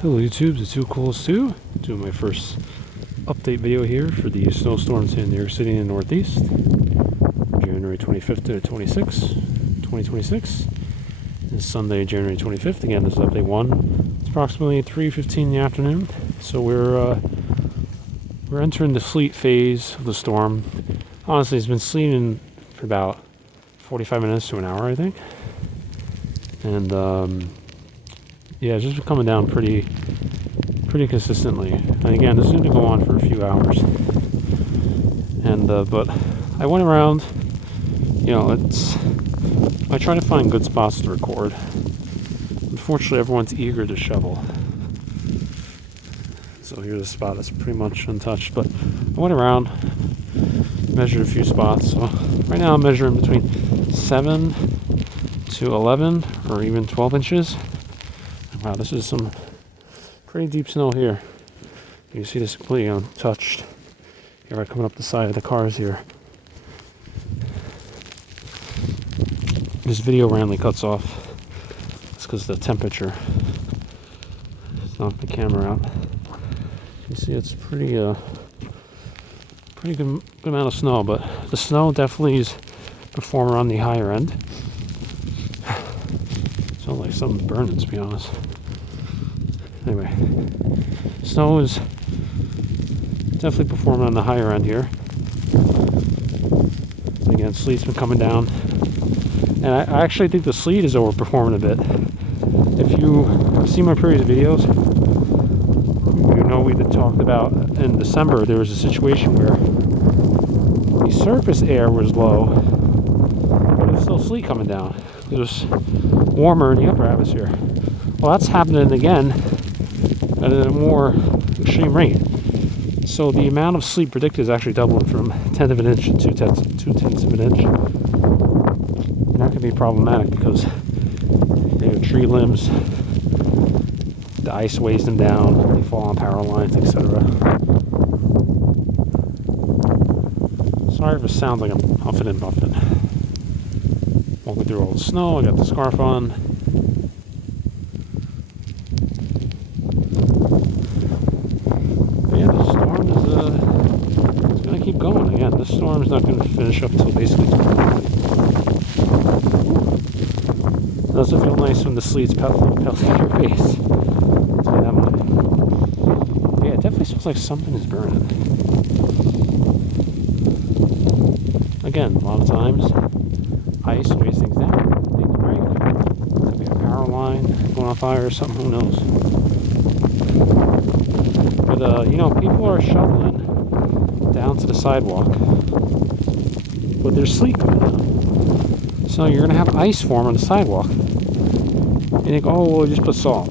Hello YouTube, it's Too Cool Stu. Doing my first update video here for the snowstorms in New York City and the Northeast. January 25th to 26th, 2026. It's Sunday, January 25th. Again, this is update 1. It's approximately 3:15 in the afternoon. So we're entering the sleet phase of the storm. Honestly, it's been sleeting for about 45 minutes to an hour, I think. And yeah, it's just been coming down pretty consistently. And again, this is going to go on for a few hours. And but I went around. I try to find good spots to record. Unfortunately, everyone's eager to shovel. So here's a spot that's pretty much untouched. But I went around, measured a few spots. So right now I'm measuring between 7 to 11 or even 12 inches. Wow, this is some pretty deep snow here. You can see this completely untouched. Here, right coming up the side of the cars here. This video randomly cuts off. It's because of the temperature. It's knocked the camera out. You see, it's pretty good amount of snow, but the snow definitely is performing on the higher end. Sounds like something's burning, to be honest. Anyway, snow is definitely performing on the higher end here. Again, sleet's been coming down. And I actually think the sleet is overperforming a bit. If you have seen my previous videos, you know we had talked about in December there was a situation where the surface air was low, but there was still sleet coming down. It was warmer in the upper atmosphere. Well, that's happening again at a more extreme rate. So the amount of sleet predicted is actually doubling from 1/10 of an inch to 2/10 of an inch. And that can be problematic because they have tree limbs, the ice weighs them down, they fall on power lines, etc. Sorry if it sounds like I'm huffing and buffing. Walking through all the snow, I got the scarf on. But yeah, the storm is it's going to keep going. Again, this storm is not going to finish up until basically tomorrow. It doesn't feel nice when the sleet's pelting your face. I'll tell you that much. Yeah, it definitely smells like something is burning. Again, a lot of times, ice weighs things down. Things break. Could be a power line going on fire or something, who knows. But, people are shoveling down to the sidewalk. But there's sleet coming down. So you're going to have ice form on the sidewalk. You think, oh, well, just put salt.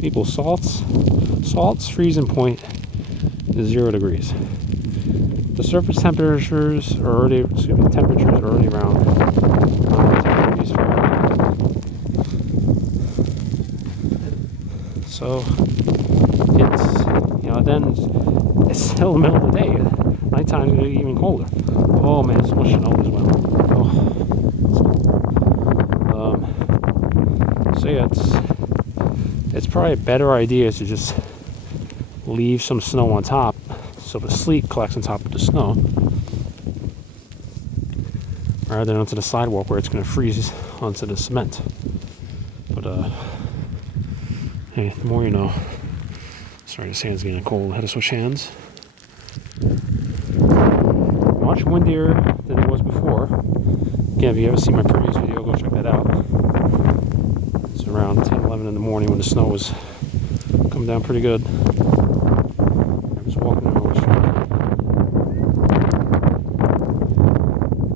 People, salt's freezing point is 0 degrees. The surface temperatures are already around 10 degrees Fahrenheit. So then it's still the middle of the day. Nighttime's going to be even colder. Oh man, so much snow as well. So yeah, it's probably a better idea to just leave some snow on top so the sleet collects on top of the snow rather than onto the sidewalk where it's going to freeze onto the cement. But hey, the more you know. Sorry, this hand's getting cold. I had to switch hands. Much windier than it was before. Again, if you haven't seen my previous video, go check that out. It's around 10, 11 in the morning when the snow was coming down pretty good. I was walking down the street.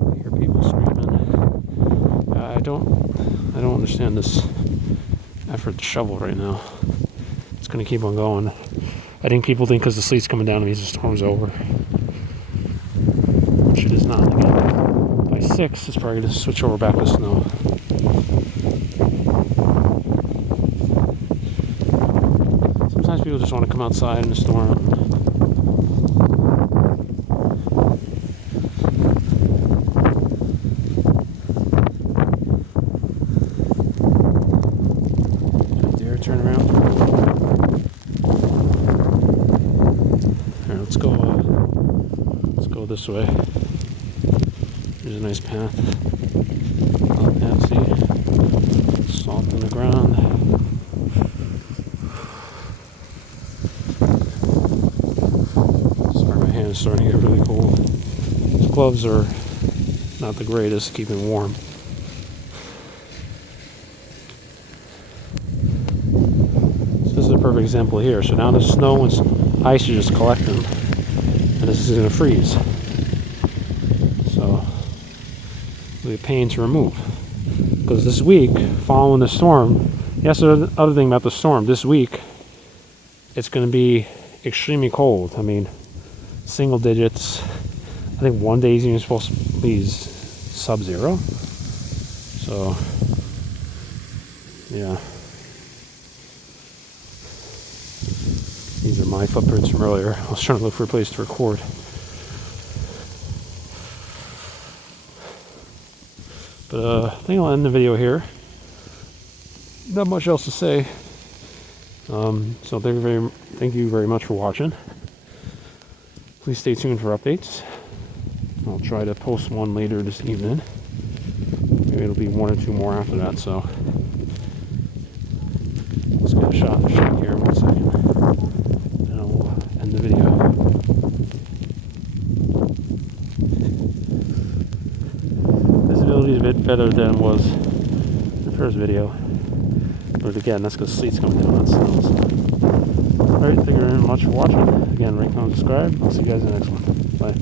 I hear people screaming. I don't understand this effort to shovel right now. It's going to keep on going. I think people think because the sleet's coming down it means the storm's over. Which it is not. Again, by 6, it's probably going to switch over back to snow. Sometimes people just want to come outside in the storm. Dare turn around. this way. There's a nice path. Up that, see? Salt in the ground. Sorry, my hand is starting to get really cold. These gloves are not the greatest, keeping warm. So this is a perfect example here. So now the snow and ice are just collecting, and this is going to freeze. So it'll be a pain to remove. Because this week, following the storm, that's the other thing about the storm. This week, it's going to be extremely cold. I mean, single digits. I think one day is even supposed to be sub-zero. So, yeah. These are my footprints from earlier. I was trying to look for a place to record. But I think I'll end the video here. Not much else to say. So thank you very much for watching. Please stay tuned for updates. I'll try to post one later this evening. Maybe it'll be one or two more after that. So let's get a shot of the shot here in 1 second, and I'll end the video. Visibility is a bit better than was the first video. But again, that's because sleet's coming down, not snow. So. Alright, thank you very much for watching. Again, rate, comment, subscribe. I'll see you guys in the next one. Bye.